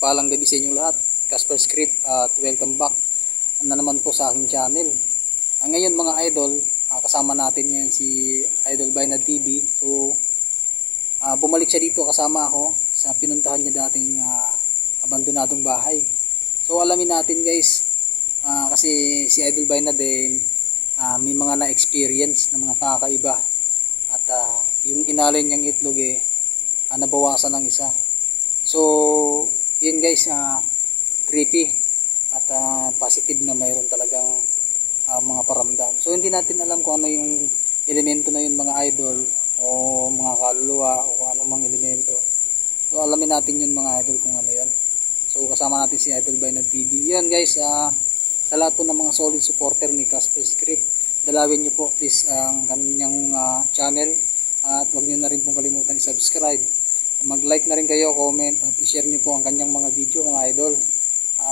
Mapagpalang gabi sa inyo lahat. Casper Script at welcome back na naman po sa aking channel. Ngayon mga idol, kasama natin ngayon si Idol Bainad TV. So bumalik siya dito kasama ako sa pinuntahan niya dating abandonadong bahay. So alamin natin guys, kasi si Idol Bainad may mga na-experience na mga kakaiba. At yung inalay niyang itlog nabawasan ng isa. So yun guys, creepy at positive na mayroon talagang mga paramdam. So hindi natin alam kung ano yung elemento na yun mga idol, o mga kaluluwa, o ano mang elemento. So alamin natin yun mga idol kung ano yan. So kasama natin si Idol Bainad TV. Yan guys, sa lahat po ng mga solid supporter ni Casper Script, dalawin nyo po please ang kanyang channel, at huwag nyo na rin pong kalimutan i-subscribe. Mag-like na rin kayo, comment, at i-share nyo po ang kanyang mga video mga idol.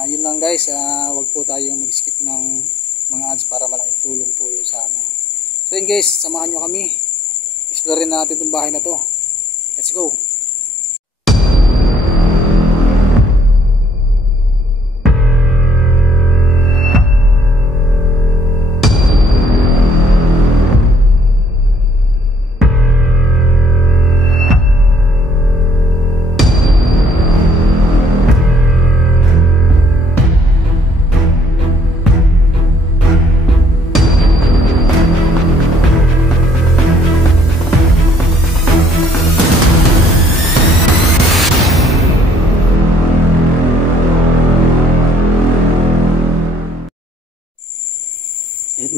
Yun lang guys, huwag po tayong mag-skip ng mga ads para malaking tulong po yun sa amin. So yun guys, samahan nyo kami. Explore natin itong bahay na to. Let's go!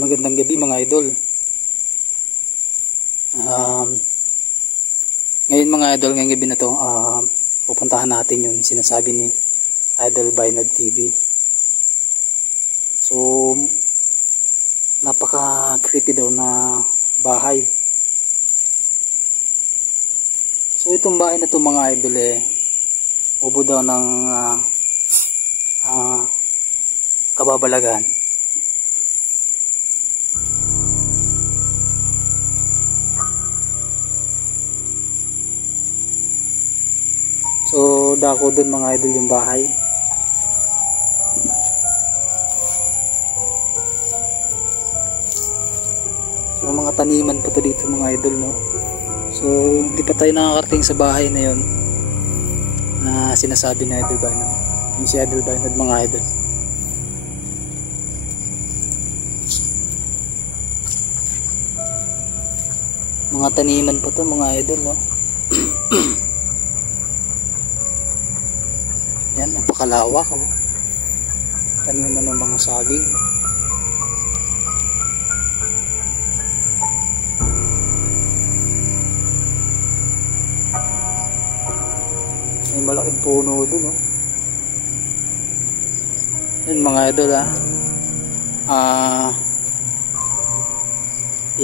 Magandang gabi mga idol. Ngayon mga idol, ngayong gabi na to, pupuntahan natin yung sinasabi ni Idol Bainad TV. So napaka creepy daw na bahay. So itong bahay na to mga idol ubo daw ng kababalagan. So dako dun mga idol yung bahay. So mga taniman pa to dito mga idol, no. So hindi pa tayo nakakarating sa bahay na yon na sinasabi na Idol Bainad. Yung si Idol Bainad mga idol. Mga taniman pa to mga idol, no. Yan, napakalawak, oh. Tanim naman ng mga saging. May malaking puno dun, oh. Yan mga idol,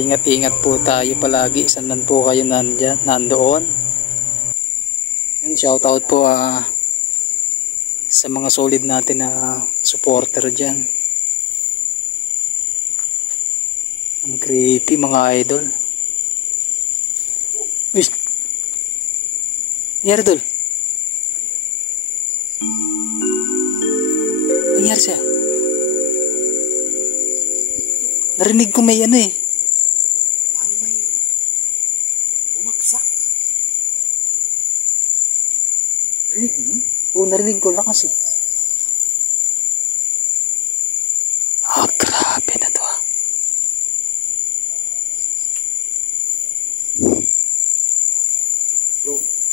ingat-ingat po tayo palagi. Saan man po kayo nandoon. Yan, shoutout po sa mga solid natin na supporter dyan. Ang creepy mga idol. Wish! Nangyari dol? Nangyari siya? Narinig ko may ano parang may bumaksak. Narinig mo yun? Oo, narinig ko lang kasi. Grabe na to,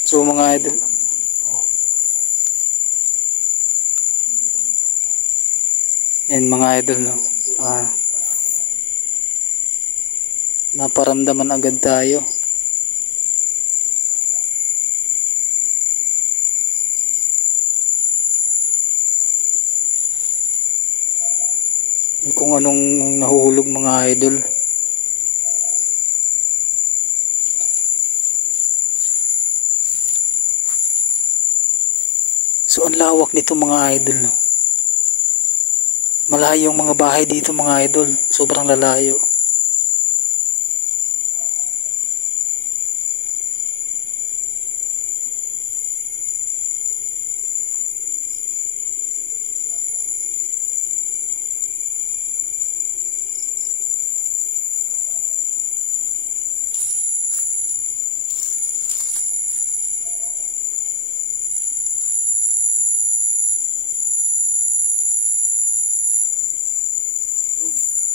So mga idol, yan mga idol, no. Naparamdaman agad tayo. Kung anong nahuhulog mga idol. So ang lawak nito mga idol, no. Malayo yung mga bahay dito mga idol, sobrang lalayo.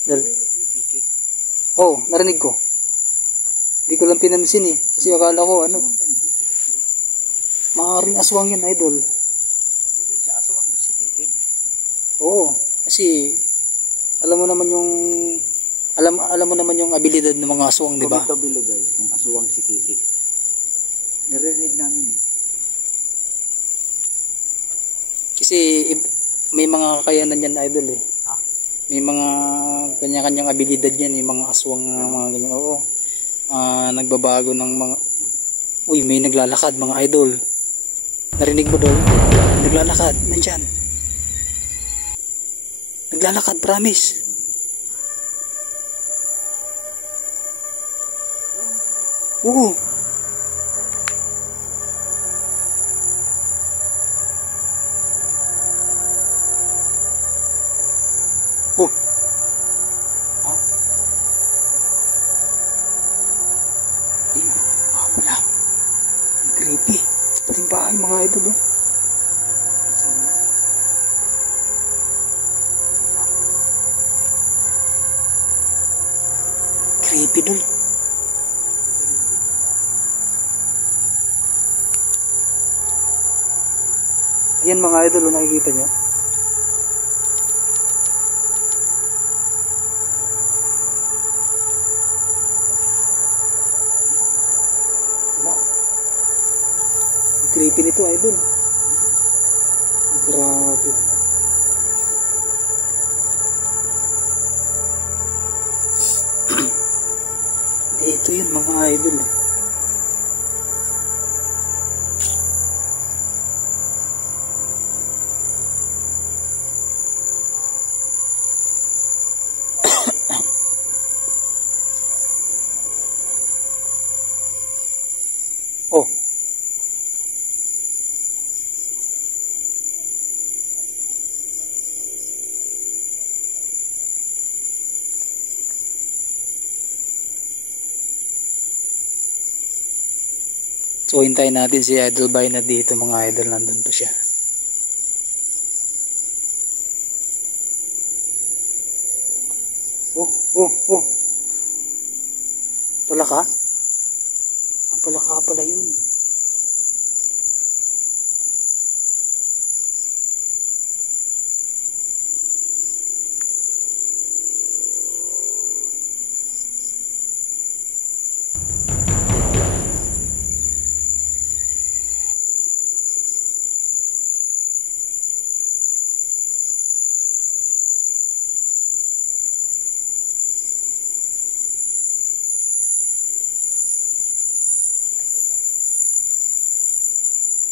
Dal. Oh, narinig ko. Hindi ko lang pinansin eh. Kasi akala ko ano. Maaaring aswang yun, idol. Siya aswang ba si Kikik? Oo. Kasi alam mo naman yung alam mo naman yung abilidad ng mga aswang, di ba? Comment below guys kung aswang si Kikik. Narinig namin eh. Kasi may mga kakayanan yan, idol eh. Ha? May mga kanya-kanyang abilidad yan, yung mga aswang na mga ganyan. Oo. Nagbabago ng mga... Uy, may naglalakad mga idol. Narinig mo doon? Naglalakad, nandyan. Naglalakad, promise. Oo. Oh. Ha? Ay, pala. Ang creepy. Sa pating bahay mga idol, oh. Creepy dul. Ayan mga idol, oh, nakikita nyo. Creepy nito, idol. Grabe. Ito yun mga idol. Oh. So, hintayin natin si Idol Bay na dito mga idol. Nandun pa siya. Oh. Palaka? Ang palaka pala yun.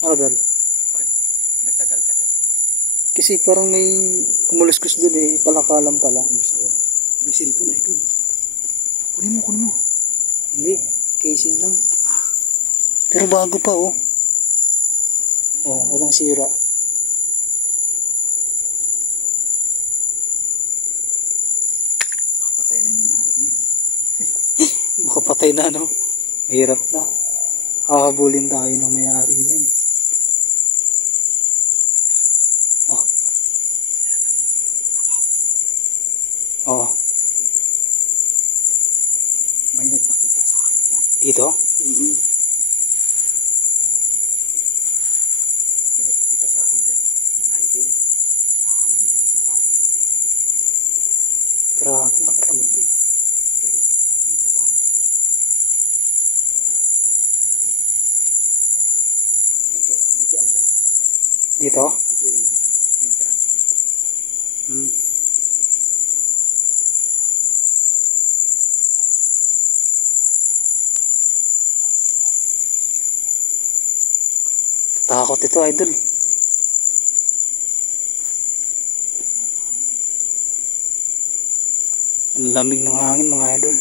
Ano dal? Bakit nagtagal ka dyan? Kasi parang may kumuluskus dun eh. Palaka lang pala. May cellphone ay doon. Kunin mo. Hindi. Casing lang. Pero bago pa oh. Oh, walang sira. Makapatay na yung nangyari niya. Makapatay na no. Mahirap na. Hahabulin tayo ng may-ari niyan. Oh. Oh. May nagpakita sa akin dyan. Dito? May nagpakita sa akin dyan. Mga idol. Sa ano na yan, sa bahay na. Grabe. Pero hindi sa bahay na. Dito ang daan. Dito? Dito yung entrance niya. Hmm. Takot ito, idol. Ang lamig ng hangin, mga idol.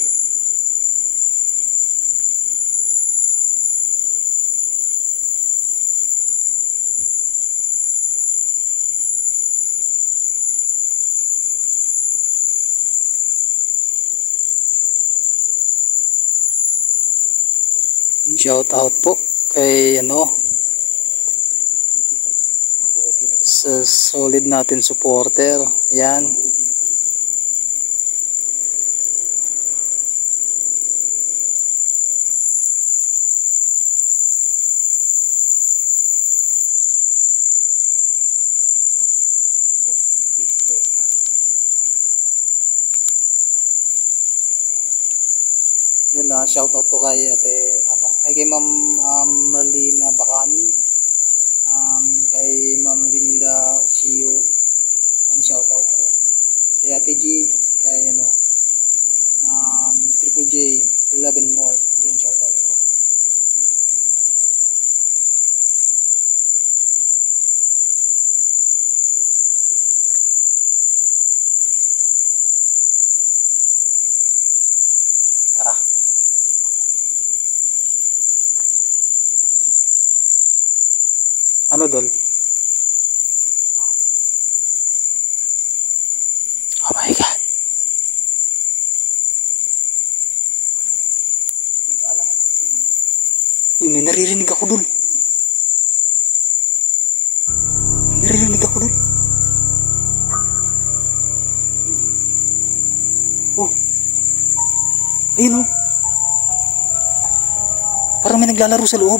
Shout out po kay sa solid natin supporter. Yan. shoutout po kay kay Ma'am Marlene Bacani, kay Ma'am Linda Osio, yan shoutout po. Kay Ate G, kay Triple J, 11 more, yun shoutout po. Tara. Ano dol? Oh my God. Uy, may naririnig ako dol. May naririnig ako dol. Oh. Ayun oh. Parang may naglalaro sa loob.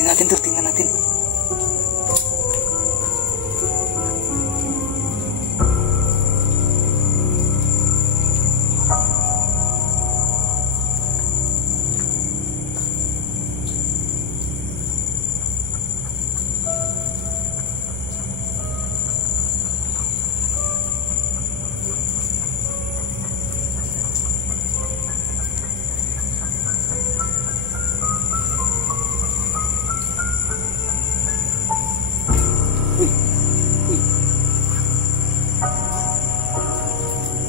Tingnan natin dol, tingnan natin.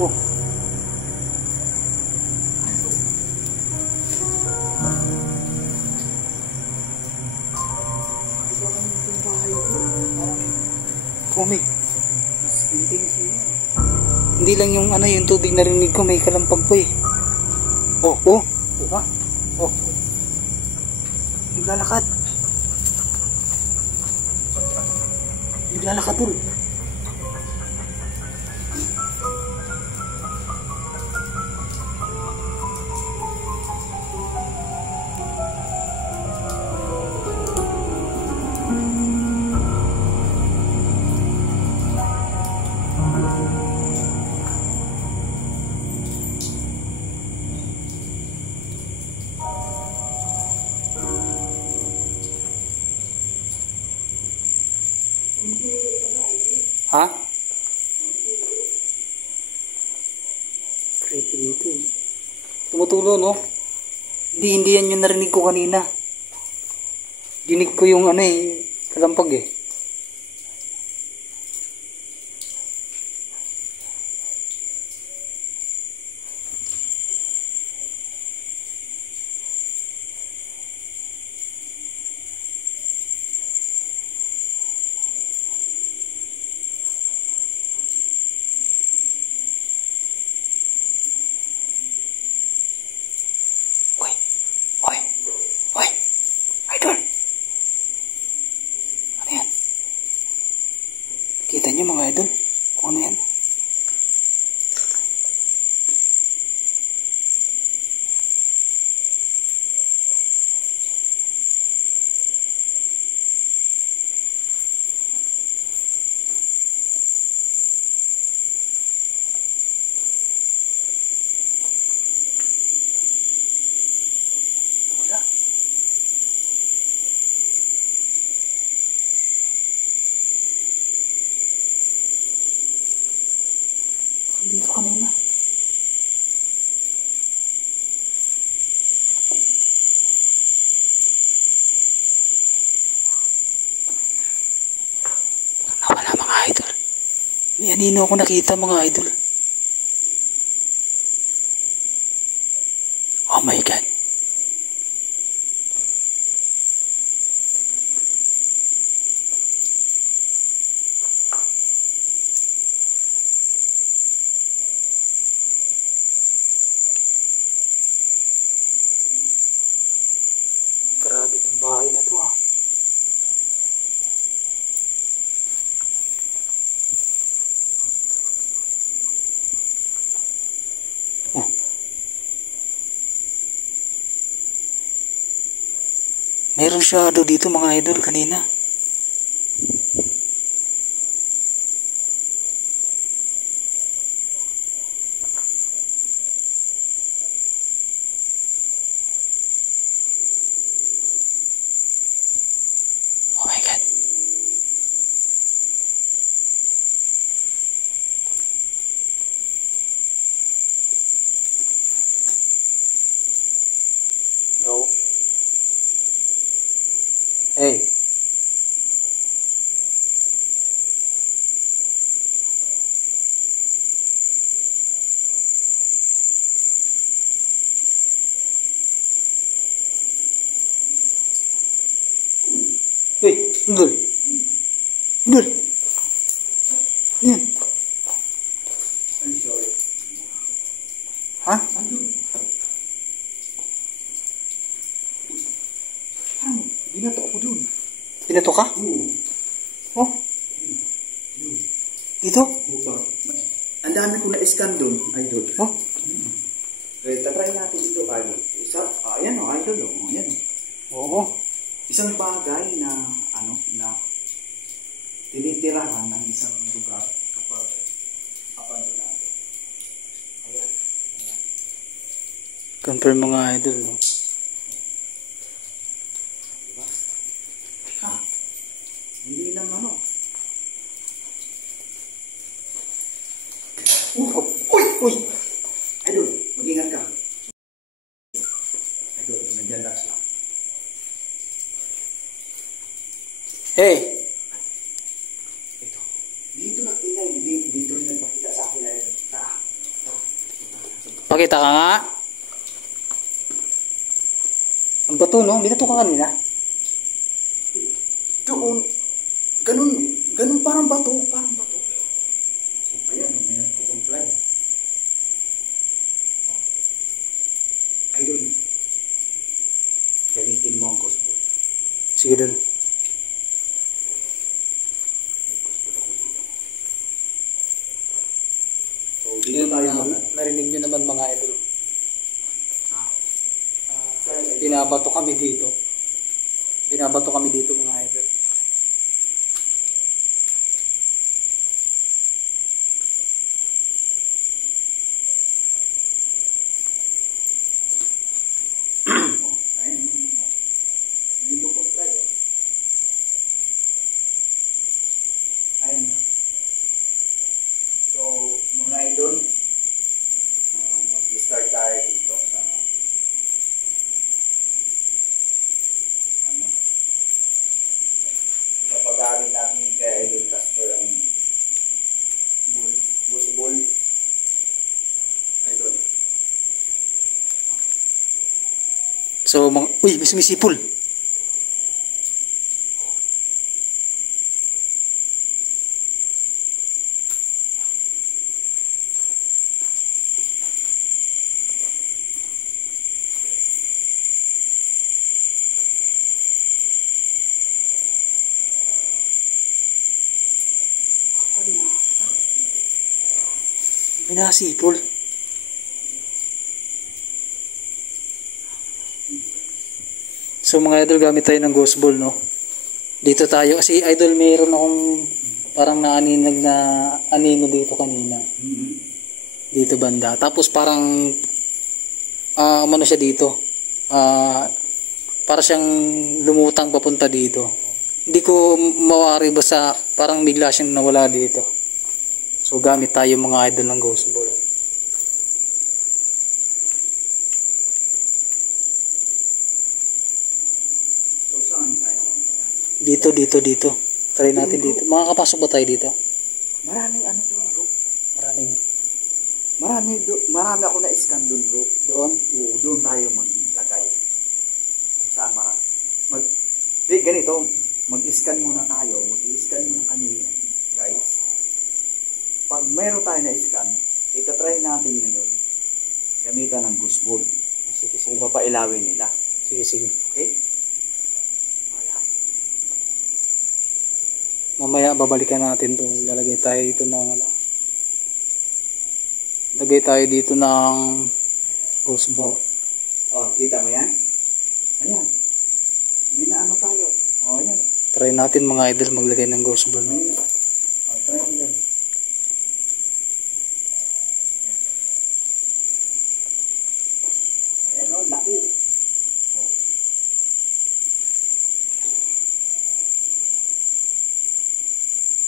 Oh. May hindi lang yung yung tubig narinig ko, may kalampag po eh. Oh, oh, diba? Oh. Naglalakad. Naglalakad dul. Ha? Creepy dito eh. Tumutulo no? Hindi yan yung narinig ko kanina. Dinig ko yung kalampag eh. Kita niyo mga idol, kung ano yan. Wala. Dito kanina. Nawala mga idol. May anino ako nakita mga idol. Oh my God. Grabe itong bahay na to ah. Oh. Meron shadow dito mga idol kanina. Uy, idol. Idol. Yan. I'm sorry. Ha? Andun. Parang binato ako dun. Pinato ka? Oo. Oh, Yun. dito? Upa. Ang dami ko na-scan dun, idol. Oh, Kaya tatry natin ito, idol. Isa, ayan o, idol o. Ayan o. oo. Isang bagay na, na tinitirahan ng isang lugar kapag abandonado. Ayan. Ayan. Confirm mga idol. No? Diba? Ha? Hindi lang ano. Uy! Uy! Idol, mag-ingat ka. Idol, nandiyan lang siya. Hey! Ito. Dito na ingay. Dito rin nagpakita sa akin. Idol. Tara. Pakita ka nga. Ang bato, no? Binato ka kanina. Doon. Ganun parang bato. Parang bato. Ayan, may nagpo-comply. Idol. Gamitin mo ang ghost ball. Sige dun. So, dito tayo Narinig nyo naman mga idol. Ha? Binabato kami dito. Binabato kami dito mga idol. Ayun. May nagpo-comply. Ayun na. So, mga idol, mag-start tayo dito sa sa pag-aaral natin kay Idol Casper ang ghost ball. Idol. So, uy, may sumisipol. May nasipol. So mga idol, gamit tayo ng ghost ball, no? Dito tayo. Kasi idol, mayroon akong parang naaninag na anino dito kanina. Dito banda. Tapos parang ano siya dito. Para siyang lumutang papunta dito. Hindi ko mawari basta parang bigla siyang nawala dito. So gamit tayo mga idol ng ghost ball. So, saan tayo? Dito. Try natin dito. Makakapasok ba tayo dito? Maraming ano doon, bro. Maraming. Marami ako na-scan doon, bro. Doon? Oo, doon tayo maglagay. Kung saan marami. Ganito, mag-scan muna tayo. Mag-scan muna kami, guys. Pag mayroon tayo na-scan, itatry natin ngayon gamitan ng ghost ball. Sige. Kung papailawin nila. Sige. Okay? Mamaya babalikan natin itong lalagay tayo dito ng lagay tayo dito ng ghost ball. Oh, kita mo yan? Ayan. May na ano tayo. Oh, ayan. Try natin mga idol maglagay ng ghost ball. May na. Oh, try mo yan. Ayan, oh, laki. Oh.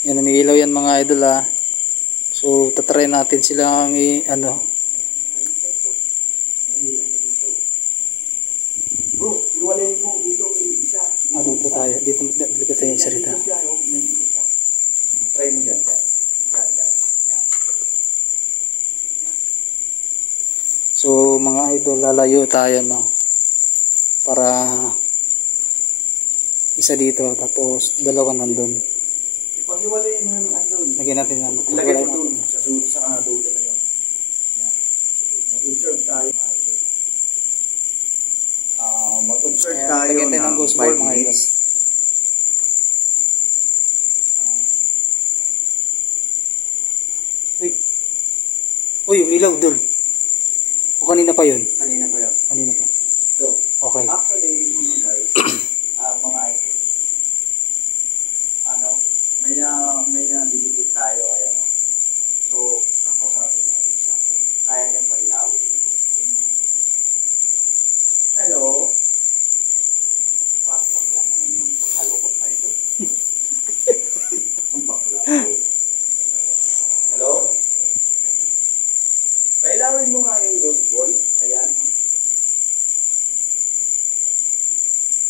Yan, umiilaw yan mga idol ha. So, tatry natin silang Ayun, guys, oh. May ano dito. Bro, iwalay mo dito isa. dito tayo. Dito tayo sa salita. Dito siya, oh. May dito siya. Try mo dyan. Yan. So, mga idol, lalayo tayo, no? Para Isa dito, tapos dalawa nandun. Ipaghiwalayin mo yung andun. Lagyan natin yan. Ilagay mo dun sa dulo na yun. Yan. Mag-observe tayo. Mag-observe Ayan, tayo lagyan tayo ng ng ghost 5 ball, mga minutes. Uy, yung ilaw dun. O kanina pa yun? Kanina pa yun. Kanina pa. Ito. Okay. Actually, mga guys, mga idol, may nadiditik tayo, ayan o. So, kakausapin natin siya kung kaya niyang pailawin. Hello? Bakla naman yung halukot na ito. Ang bakla ko. Hello? Pailawin mo nga yung ghost ball. Ayan.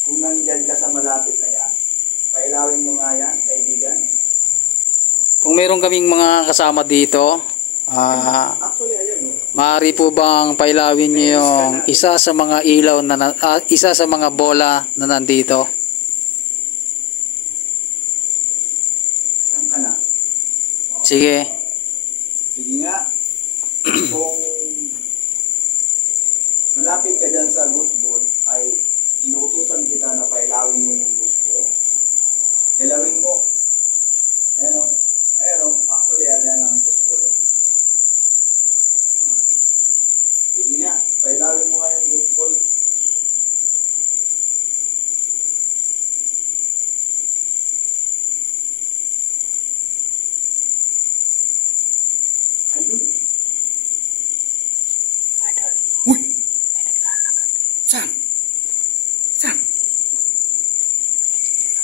Kung nandyan ka sa malapit na yan, pailawin mo nga yan, kaibigan. Kung meron kaming mga kasama dito, Actually, ayan o. maaari po bang pailawin niyo yung isa sa mga ilaw na isa sa mga bola na nandito? Saan ka na? Sige. Sige nga. Kung malapit ka dyan sa ghost ball, ay inuutusan kita na pailawin mo yung ghost ball. Pailawin mo. Ayan o. Ayan o. Actually, ayan ang ghost ball o. Sige nga. Pailawin mo nga yung ghost ball. Ayun. Idol. Uy! May naglalakad. Saan? Saan?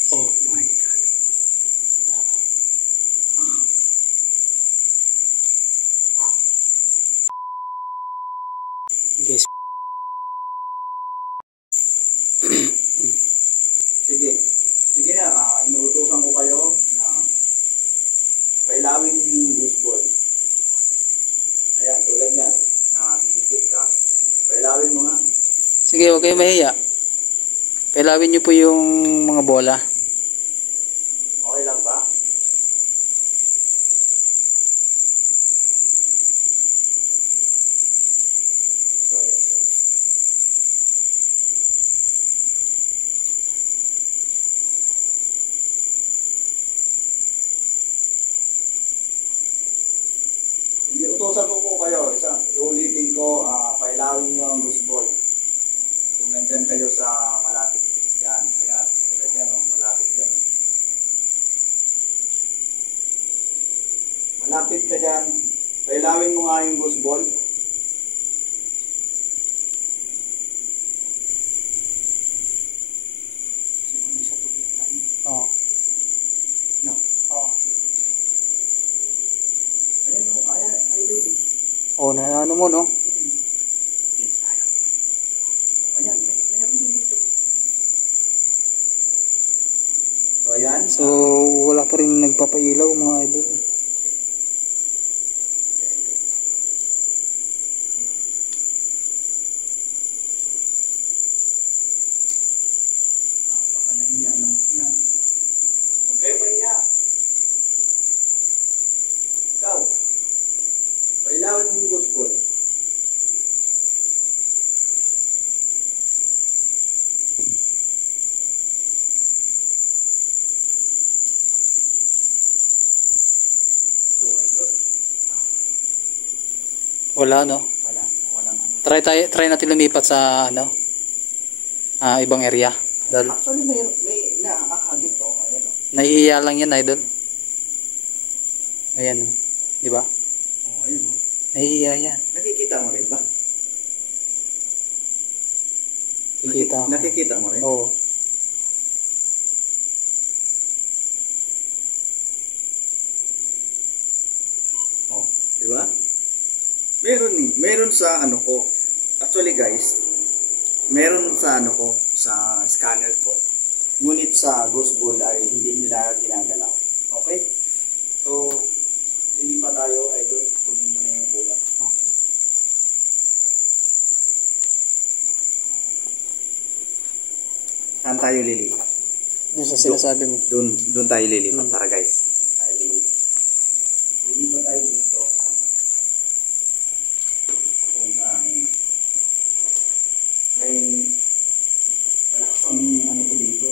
Oh my God. Guys. Sige. Sige na, inuutosan ko kayo na pailawin niyo yung ghost ball. Ayan, tulad yan, na didikit ka. Pailawin mo nga. Sige, huwag kayong mahiya. Pailawin niyo po yung mga bola. Okay lang ba? So, ayan guys. Iniutosan ko po kayo, iulitin ko, pailawin nyo ang ghost ball. Kung nandyan kayo sa malapit yan, ayan, tulad yan, malapit yan. Malapit ka dyan, pailawin mo nga yung ghost ball. Siguro siya tuloy tayo. Oo. No. Oo. Ayan o, ayan, idol. Oo, na ano mo, no? Yes, tayo. Ayan, mayroon din dito. So, ayan. So, wala pa rin nagpapailaw, mga idol. Baka nahiya lang sila. Huwag kayo mahiya. Ikaw, pailawin mo yung ghost ball. So, idol, Wala, no? walang ano. Try natin lumipat sa, ano, ibang area. Dahil, Actually, may nakakahagip to. Ayan o. nahihiya lang yan, idol. Ayan, di ba? Oh, ayun o. Nahihiya yan. Nakikita mo rin ba? Kikita ko. Nakikita mo rin? Oo. Oh, di ba? Meron sa ano ko. Actually guys, meron sa ano ko, sa scanner ko. Ngunit sa ghost ball ay hindi nila ginagalaw. Okay? So, hindi pa tayo, idol. Kunin mo na yung bola. Okay. Saan tayo lilipat? Yung sa sinasabi mo. Doon tayo lilipat. Tara guys. Tayo lilipat. Lilipat tayo dito. Kung saan may malakas ang ano ko dito.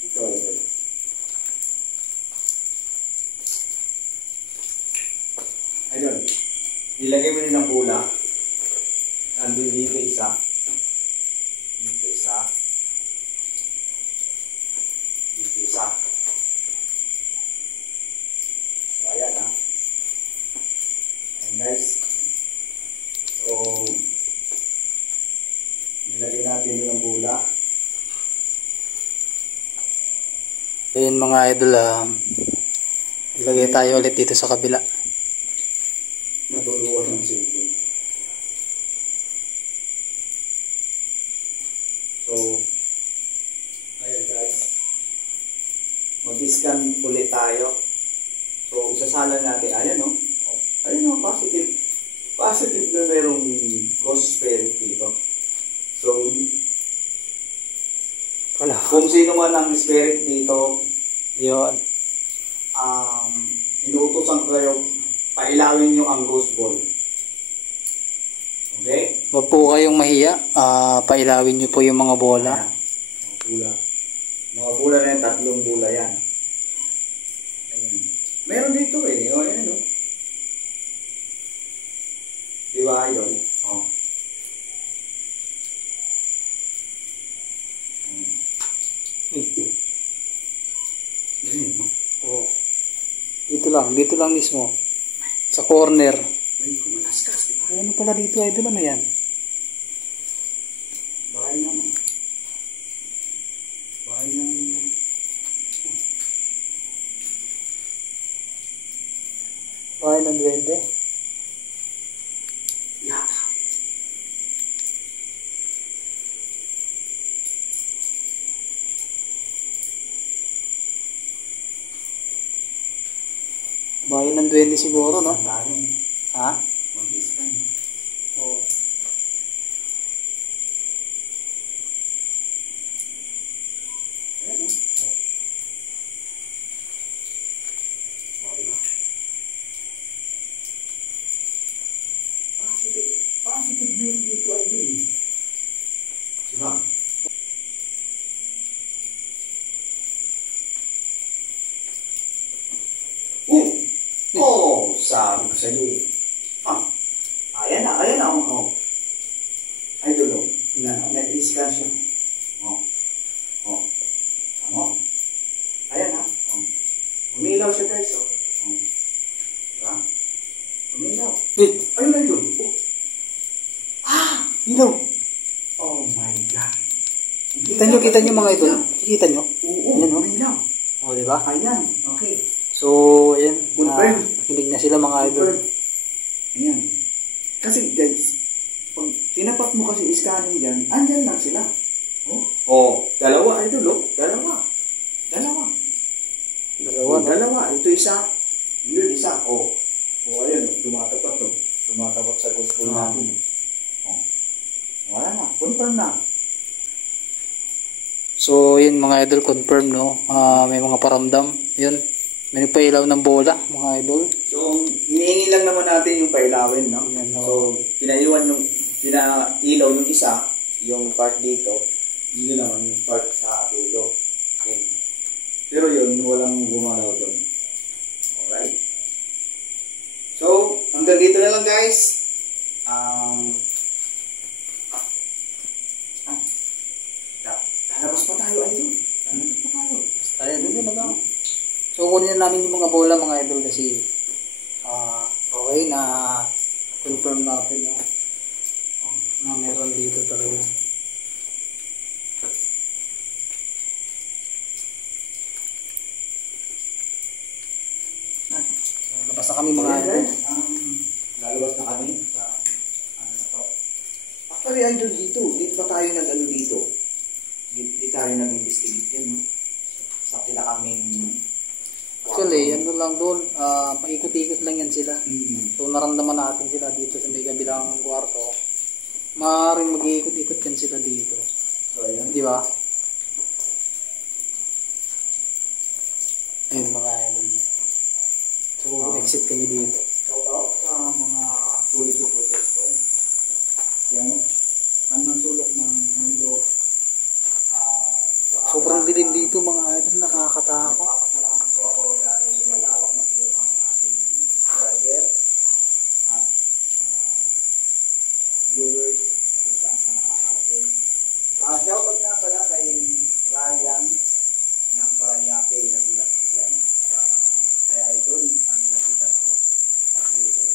Ito. Ayun. Ilagay mo din ng bula. Nandun dito isa. Dito isa. Dito isa. So, ayan ha. Ayan guys. So, nilagay natin din ng bula. Ayun mga idol, ilagay tayo ulit dito sa kabila. Natuluan ng cellphone. So, ayan guys. Mag-scan ulit tayo. So, isasalan natin. Ayan no? Ayun no, positive. Positive na merong ghost spirit dito. So, Wala. kung sino man ang spirit dito, Yun. inuutosan ko kayo, pailawin nyo ang ghost ball. Okay? Huwag po kayong mahiya. Pailawin nyo po yung mga bola. Ayan. Mga bula. Mga bula na yan, 3 bula yan. Ayan. Meron dito eh. O, ayan o. Di ba, idol? O. Oh. Dito lang mismo. Sa corner. May kumalaskas, di ba? Ano pala dito, idol? Ano yan? Bahay naman. Bahay naman. Bahay ng duwende. Yata. Bahay ng duwende siguro, no? Tayo. Ha? Mag-iskan. Oo. Ayan o. Okay ba? Positive meron dito ay doon. Diba? Oh, sabi ko sa iyo eh. Ayan na, oh. Ay, dulo. Nag-iscan siya. Ano? Ayan na, oh. Umilaw siya guys, oh. Diba? Umilaw. Ayun na yun. Ilaw. Oh my God. Kita nyo mga idol. Kikita nyo? Oo, Ayan, oh. umilaw. O, diba? Ayan, okay. So, ayan. Confirm. Kinig na sila mga idol. Ayan. Kasi guys, pag tinapat mo kasi scanning dyan, andyan lang sila. Oh, dalawa idol, oh. Dalawa. Dalawa, no? Dalawa. Ito isa. Yun isa. Oh, ayun. Tumatapat to. Tumatapat sa gospel natin. Oh. Wala na. Confirm na. So, yun mga idol, confirm, no? May mga paramdam. Yun. May nagpailaw ng bola, mga idol. So, hinihingi lang naman natin yung pailawin, no? Yan, no? So, pinailaw yung isa, yung part dito, dito naman yung part sa tulo. Okay. Pero yun, walang gumalaw doon. Alright? So, hanggang dito na lang guys. Lalabas pa tayo, idol. Tayo, doon na lang. So, kunin namin yung mga bola, mga idol, kasi okay na confirm natin na meron dito talaga. Labas na kami mga idol. Lalabas na kami sa ano na to. Actually, idol dito pa tayo nag-ano dito. Di tayo nag-investigate yan, no? sa pinaka-main. Actually, ano lang doon, paikot-ikot lang yan sila. Mm. So naramdaman natin sila dito sa may kabilang kwarto. Maaaring mag-iikot-ikot yan sila dito. So ayun. Di ba? Ayun mga idol. So exit kami dito. Shout out sa mga sulit supporters ko. Yan. Ang sulok ng mundo. Sobrang dilim dito mga idol, nakakatakot. Papasalamat po ako dahil malawak na po ang ating driver at mga viewers kung saan sa nakakarating. Shoutout nga pala kay Ryan ng Paranaque. Nagulat ako yan kay Idol. Ang nakitan ako. Sabi kay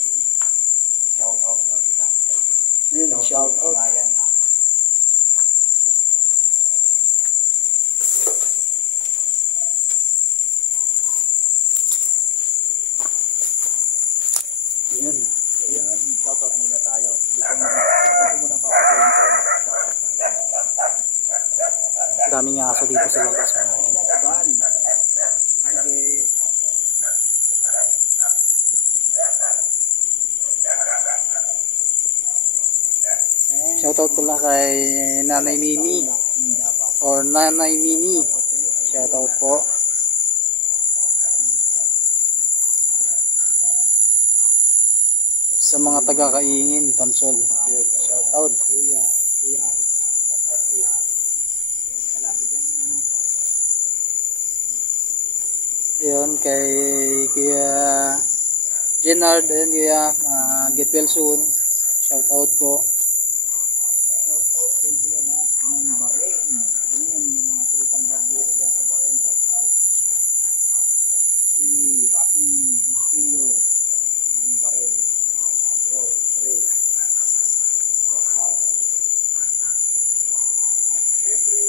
shoutout daw kita kay Idol. Ayun, shout out. Ryan ha. Ayun. Ayan, shoutout muna tayo. Dito muna papatayin ko. Shoutout tayo. Daming aso dito sa labas mga idol. Ayan, Bal. Okay. Shoutout ko lang kay Nanay Mimi or Nanay Mini. Shoutout po. Sa mga taga-Kaingin, Tansol. Shoutout. Ayun, kay Kuya Jenard and Kuya Get Well Soon. Shoutout po. Shoutout kay Kuya Matt ng Bahrain. Ayan, yung mga trupang barbero dyan sa Bahrain. Shoutout. Si Rocky Bustillo ng Bahrain. Yo, pray. Shoutout. Siyempre,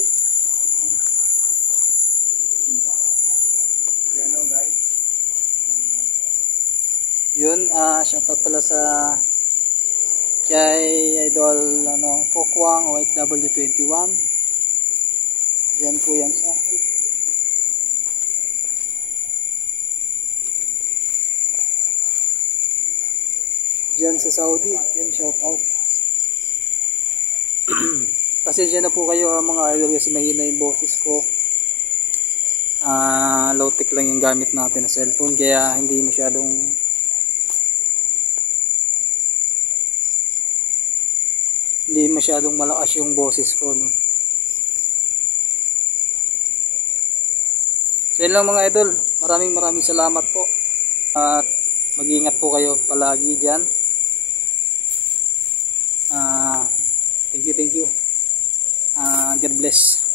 ano guys? Yun, shoutout pala sa kay Idol Pokwang OFW21. Diyan po yan sa diyan sa Saudi. Yan, shoutout. Pasensya na po kayo mga idol kasi mahina yung boses ko. Low-tech lang yung gamit natin na cellphone kaya hindi masyadong malakas yung boses ko, no. So yun lang mga idol, maraming salamat po at mag-ingat po kayo palagi dyan. Thank you. God bless.